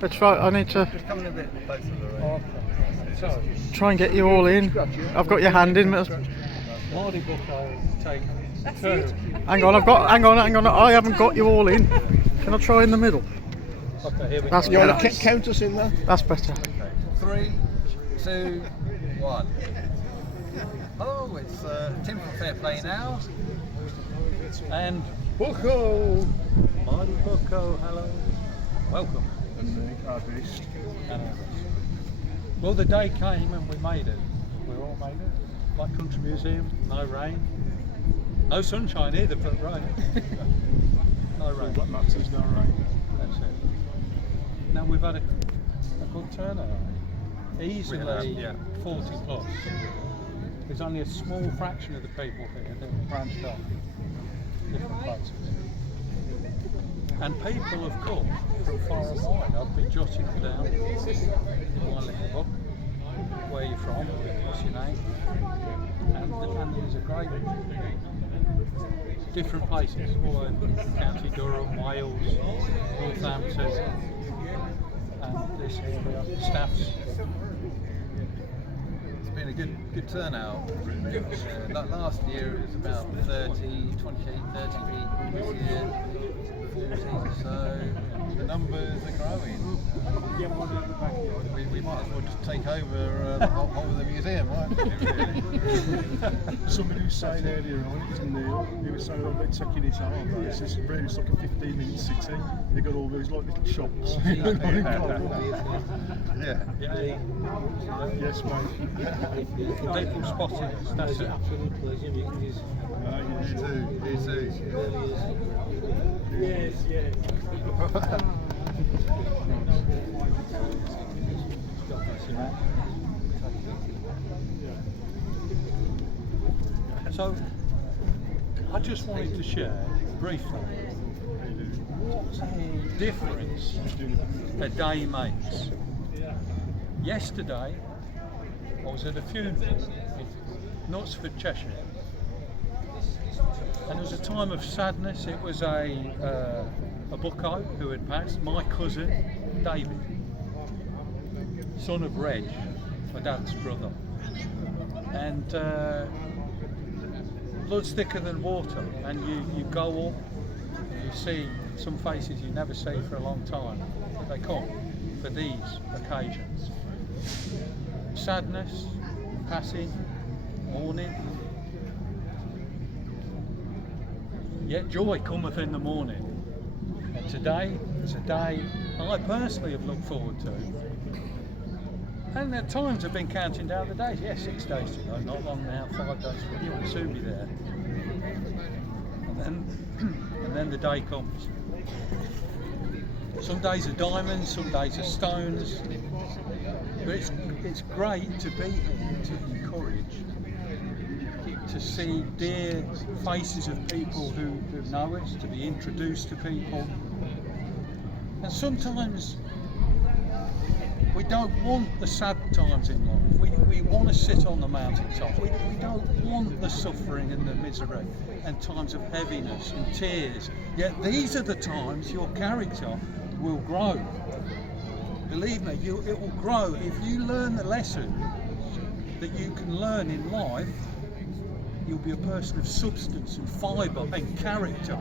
Let's try. I need to Just coming a bit closer to the room. So, try and get you all in. I've got your hand in. Mardy book I'll take two. Hang on, hang on. I haven't got you all in. Can I try in the middle? Okay, here we That's go. You better. want to count us in there? That's better. Okay. 3, 2, 1. Hello, it's Tim from Fair Play Now. And Bucko! Mardy Bucko, hello. Welcome. And me, our beast. Well, the day came and we made it. We all made it. Like Country Museum, no rain. No sunshine either, but rain. No rain. What matters, no rain. That's it. Now we've had a good turnout. Easily We have, yeah. 40 plus. There's only a small fraction of the people here that have branched off different places. And people, of course, from far and wide. I've been jotting them down in my little book. Where you're from, what's your name? And there's a great different places, all over County Durham, Wales, Northampton, and this area, Staffs. It's been a good turnout. Last year it was about 30, 28, 30 people. This year 40, so the numbers are growing. We might as well just take over the whole of the museum, right? Somebody was saying earlier on, it was Neil, he was saying about taking it out, but it's just really it's like a 15-minute city. You've got all those like little shops. Yeah. Yay. Yes, mate. People spotted us, that's it. Absolute pleasure meeting you. You too. Yes, yes. So, I just wanted to share briefly what a difference a day makes. Yesterday, I was at a funeral in Knutsford, Cheshire, and it was a time of sadness. It was a bucko who had passed, my cousin David, son of Reg, my dad's brother, and blood's thicker than water, and you go up, you see some faces you never see for a long time. They come for these occasions. Sadness, passing, mourning, yet joy cometh in the morning. And today is a day I personally have looked forward to. And at times I've been counting down the days. Yeah, 6 days to go, not long now, 5 days for you, will soon be there. And then the day comes. Some days are diamonds, some days are stones. But it's great to be here, to encourage, to see dear faces of people who know us, to be introduced to people. And sometimes we don't want the sad times in life. We want to sit on the mountaintop. We don't want the suffering and the misery and times of heaviness and tears. Yet these are the times your character will grow. Believe me, it will grow. If you learn the lesson that you can learn in life, you'll be a person of substance and fibre and character.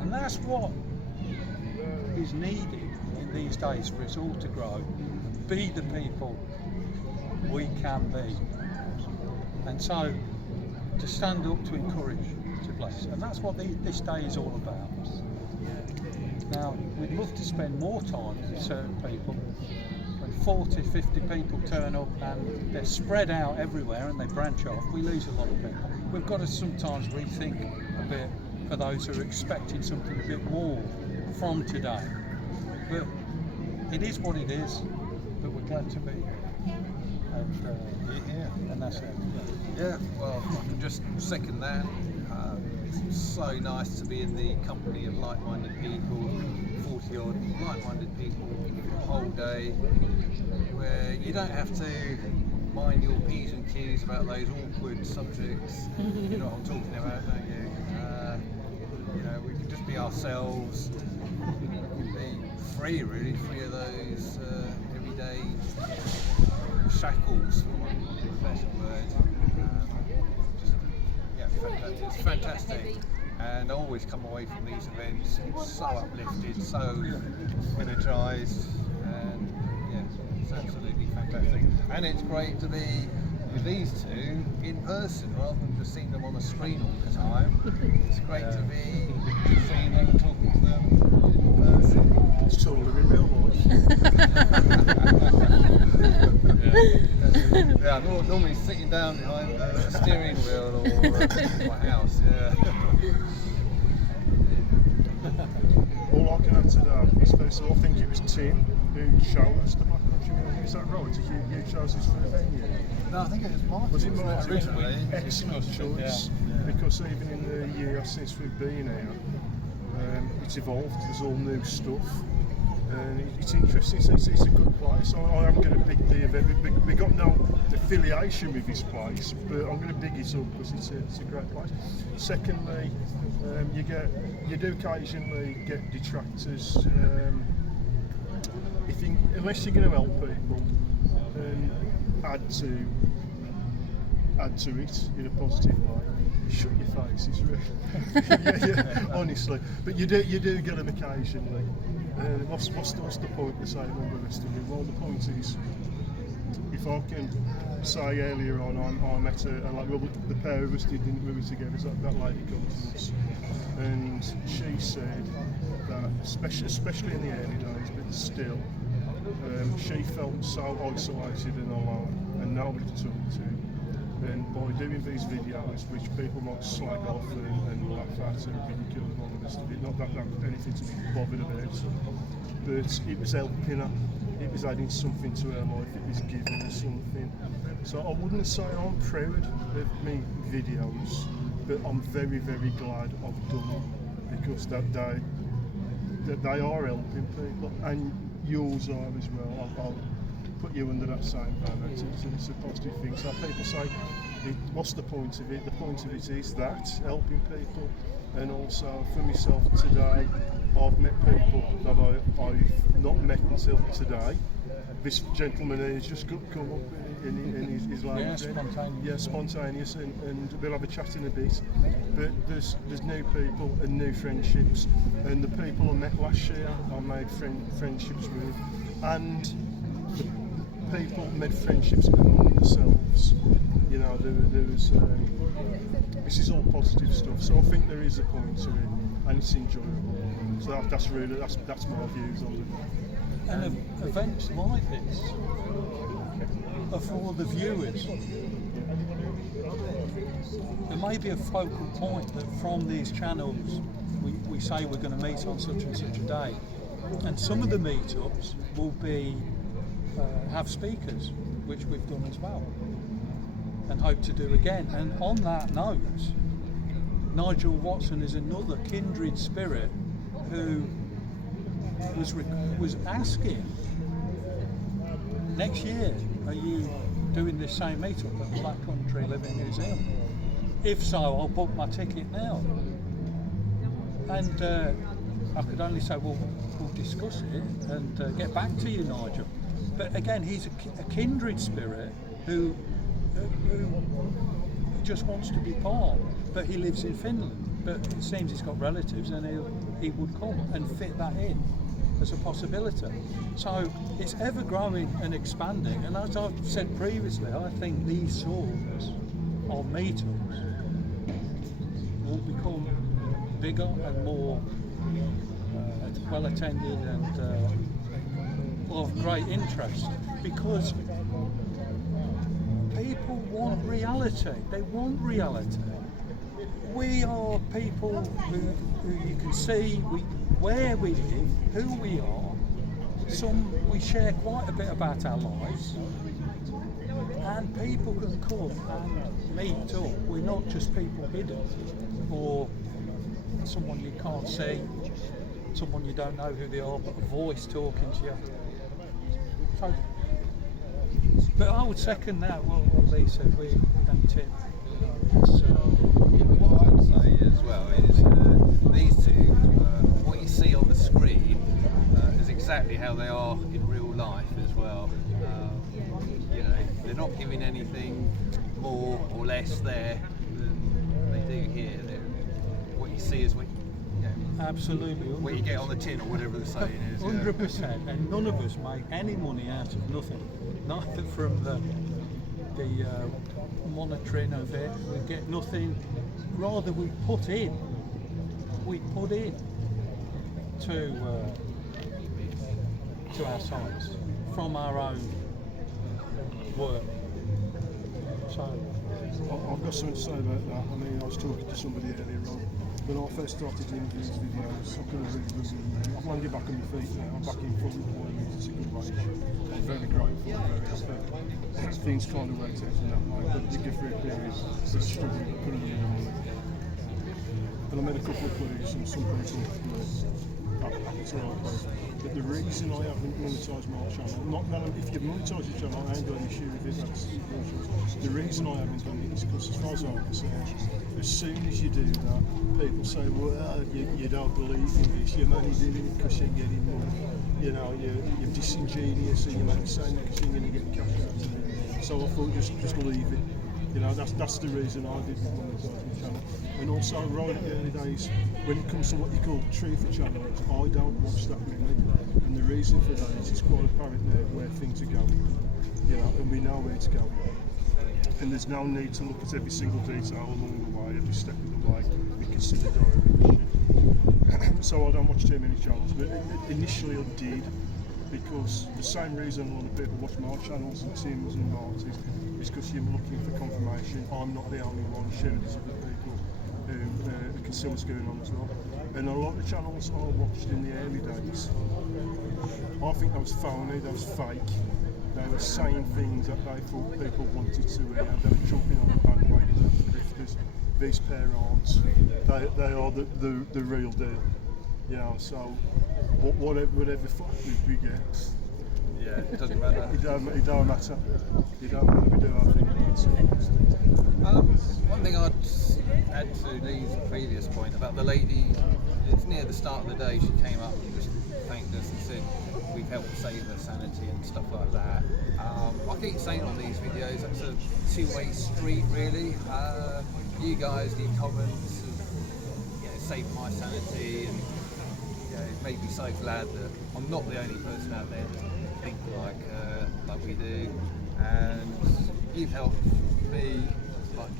And that's what is needed in these days for us all to grow and be the people we can be. And so to stand up, to encourage, to bless. And that's what this day is all about. Now, we'd love to spend more time with certain people. When 40, 50 people turn up and they're spread out everywhere and they branch off, we lose a lot of people. We've got to sometimes rethink a bit for those who are expecting something a bit more from today. But it is what it is, but we're glad to be here. And that's it. Yeah, well, I can just second that. It's so nice to be in the company of like-minded people, 40 odd like-minded people, the whole day, where you don't have to mind your P's and Q's about those awkward subjects. You know what I'm talking about, don't you? You know, we can just be ourselves, be free really, free of those everyday shackles, for want of a better word. It's fantastic, and I always come away from these events so uplifted, so energised, and yeah, it's absolutely fantastic. And it's great to be with these two in person rather than just seeing them on a screen all the time. It's great to be seeing them, talking to them in person. It's totally in real life. Yeah, normally sitting down behind a steering wheel or my house. Yeah. All I can add to that is, first of all, I think it was Tim who showed us the backcountry. Is that right? You chose us for the venue. No, I think it was Martin. Was it Martin? Originally? Excellent choice. Yeah. Because even in the year since we've been here, it's evolved. There's all new stuff. And it's interesting, it's a good place. I am going to big the event. We got no affiliation with this place, but I'm going to big it up because it's a great place. Secondly, you do occasionally get detractors. Unless you're going to help people and add to it in a positive way, shut your faces, really. yeah, honestly. But you do get them occasionally. What's the point of saying all the rest of it? Well, the point is, if I can say earlier on, I met the pair of us didn't we were together, that lady come to us, and she said that, especially in the early days, but still, she felt so isolated and alone, and nobody to talk to. And by doing these videos, which people might slag off and laugh at and ridicule and all the rest of it, not that anything to be bothered about, but it was helping her, it was adding something to her life, it was giving her something. So I wouldn't say I'm proud of me videos, but I'm very, very glad I've done them, because that they are helping people, and yours are as well. I'll put you under that same banner. It's a positive thing. So people say, what's the point of it? The point of it is that, helping people. And also for myself today, I've met people that I've not met until today. This gentleman here has just come up in his language. Yeah, spontaneous. Yeah, spontaneous, and we'll have a chat in a bit. But there's new people and new friendships, and the people I met last year I made friendships with, and the people made friendships among themselves. You know, there was this is all positive stuff. So I think there is a point to it, and it's enjoyable. So that's my views on it. And events like this are for the viewers. There may be a focal point that from these channels we say we're going to meet on such and such a day, and some of the meetups will be have speakers, which we've done as well and hope to do again. And on that note, Nigel Watson is another kindred spirit who was asking, next year are you doing this same meetup at the Black Country Living Museum? If so, I'll book my ticket now. And I could only say, well, we'll discuss it and get back to you, Nigel. But again, he's a kindred spirit who just wants to be part, but he lives in Finland. But it seems he's got relatives, and he would come and fit that in as a possibility. So it's ever growing and expanding, and as I've said previously, I think these sorts of meetups will become bigger and more well attended and of great interest, because people want reality. They want reality. We are people who you can see where we live, who we are. We share quite a bit about our lives, and people can come and meet up. We're not just people hidden, or someone you can't see, someone you don't know who they are, but a voice talking to you. So, but I would second that what Lee said. We and Tim. What I would say as well is these two, what you see on the screen is exactly how they are in real life as well. You know, they're not giving anything more or less there than they do here. What you see is what Absolutely. what you get on the tin or whatever the saying is. 100%, and none of us make any money out of nothing. Neither from the monitoring of it, we get nothing. Rather, we put in to our sites from our own work. So I've got something to say about that. I mean, I was talking to somebody earlier on. When I first started doing these videos, I've got a really good I want to get back on my feet now. I'm back in full employment. It's a good wage. I'm very grateful, very happy. Things kind of worked out in that way, but did go through a period of struggling, couldn't get any money. And I met a couple of colleagues and some people but the reason I haven't monetised my channel, not that if you've monetised your channel, I ain't got an issue with it, that's the reason I haven't done it is because as far as I'm concerned, as soon as you do that, people say, well, you don't believe in this, you're only doing it because you're getting money, you know, you're disingenuous and you're only saying it because you're going to get cash out of it. So I thought just leave it. You know, that's the reason I didn't monetise my channel. And also, right at the early days, when it comes to what you call true for channels, I don't watch that many. And the reason for that is it's quite apparent now where things are going. You know, and we know where it's going. And there's no need to look at every single detail along the way, every step of the way, we consider direction. So I don't watch too many channels, but initially I did, because the same reason a lot of people watch my channels and Tim's and Marty's is because you're looking for confirmation. I'm not the only one, sharing this with people who can see what's going on as well. And a lot of the channels I watched in the early days, I think that was phony, that was fake. They were saying things that they thought people wanted to hear. They were jumping on the bandwagon of the grifters. These pair aren't. They are the real deal. You know, so whatever fuck we get. Yeah, it doesn't matter. It don't matter. We do our thing. One thing I'd add to Lee's previous point about the lady, it's near the start of the day, she came up and just thanked us and said we've helped save her sanity and stuff like that. I keep saying on these videos, that's a two-way street really. You guys, the comments, have, saved my sanity, and it made me so glad that I'm not the only person out there that think like we do, and you've helped me as much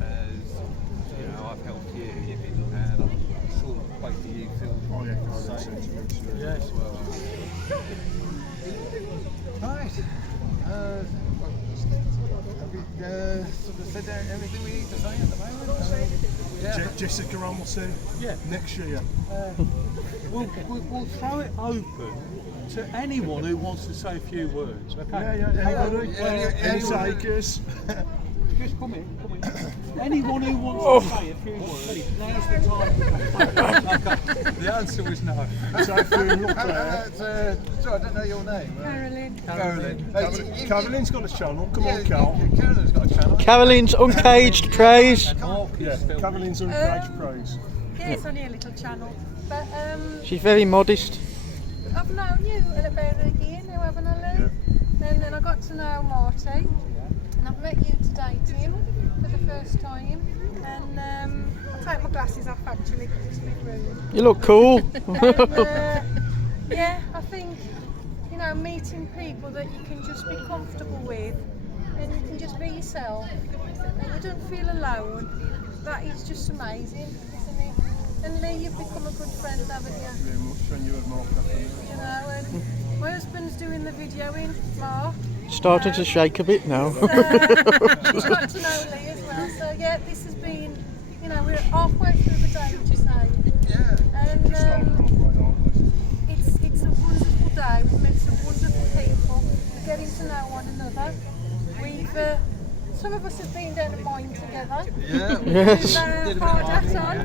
as I've helped you, and I'm sure both of you feel the same. yes, Well, right. Sort of said everything we need to say at the moment. Jessica Hamilton. Yeah. Next year. We'll throw it open to anyone who wants to say a few words. Okay. Anybody? Any takers? Just come in. Anyone who wants to say a few words, now's the time. Okay. The answer was no. So funeral prayer. Sorry, I don't know your name. Carolyn. Carolyn's got a channel. Come on, Carol. Carolyn's got a channel. Carolyn's Uncaged Praise. Carolyn's Uncaged Praise. Yeah, it's only a little channel, but She's very modest. I've known you about a year now, haven't I, Lou? And then I got to know Marty, and I've met you today, Tim, for the first time. And I'll take my glasses off actually because it's a bit rude. You look cool. And, yeah, I think, meeting people that you can just be comfortable with and you can just be yourself and you don't feel alone, that is just amazing, isn't it? And Lee, you've become a good friend, haven't you? Very much, when you had Mark And my husband's doing the videoing, Mark. Starting to shake a bit now. He's got to know Lee as well, so yeah, this has been, we're halfway through the day, would you say? Yeah. And it's a wonderful day. We've met some wonderful people. We're getting to know one another. Some of us have been down a mine together. Yeah. Yes. With hard hat on.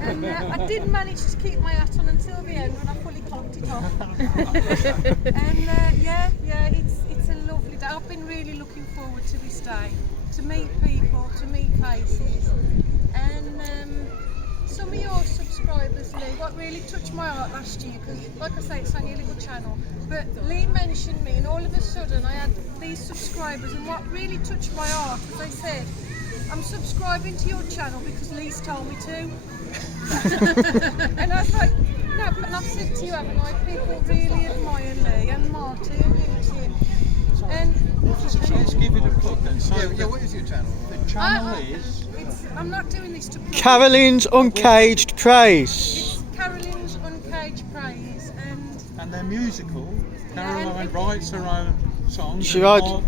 And I did manage to keep my hat on until the end when I fully clocked it off. And it's a lovely day. I've been really looking forward to this day. To meet people, to meet faces. And some of your subscribers, Lee, what really touched my heart last year, because like I say, it's only a little channel, but Lee mentioned me and all of a sudden I had these subscribers, and what really touched my heart was they said, I'm subscribing to your channel because Lee's told me to. And I was like, no, and I've said to you, haven't I, people really admire Lee and Marty and Lucy. And Let's give it a plug then. So Yeah, what is your channel? the channel is I'm not doing this to plug. Caroline's Uncaged Praise. It's Caroline's Uncaged Praise, and they're musical. Yeah, Caroline and- writes her own songs. She and writes- Mark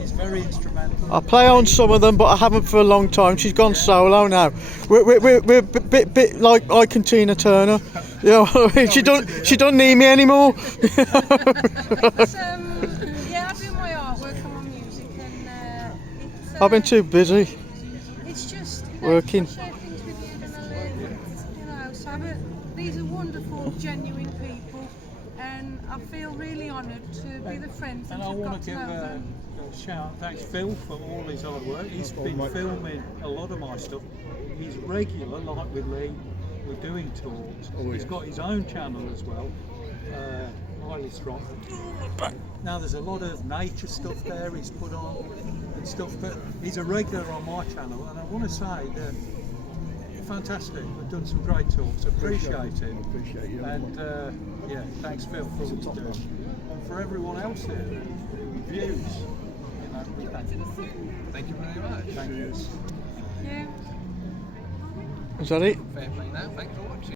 is very instrumental. I play on some of them, but I haven't for a long time. She's gone solo now. We're a bit like Ike and Tina Turner. You know, she don't need me anymore. it's, yeah, I do my artwork and my music, and it's, I've been too busy it's just working. I share things with you and I live, you know. So these are wonderful, genuine people, and I feel really honoured to be the friends And that I I've want got to to give know them. a shout. Thanks, Phil, for all his hard work. He's been filming a lot of my stuff. He's regular, like with Lee. We're doing talks. He's got his own channel as well. Highly strong. Now there's a lot of nature stuff there he's put on and stuff, but he's a regular on my channel, and I want to say that fantastic. We've done some great talks. Appreciate it. Appreciate you. And yeah, thanks Phil for all you do. And for everyone else here, views. You know, Thank you very much. thank you. Yeah. Is that it? Fair play now. Thanks for watching.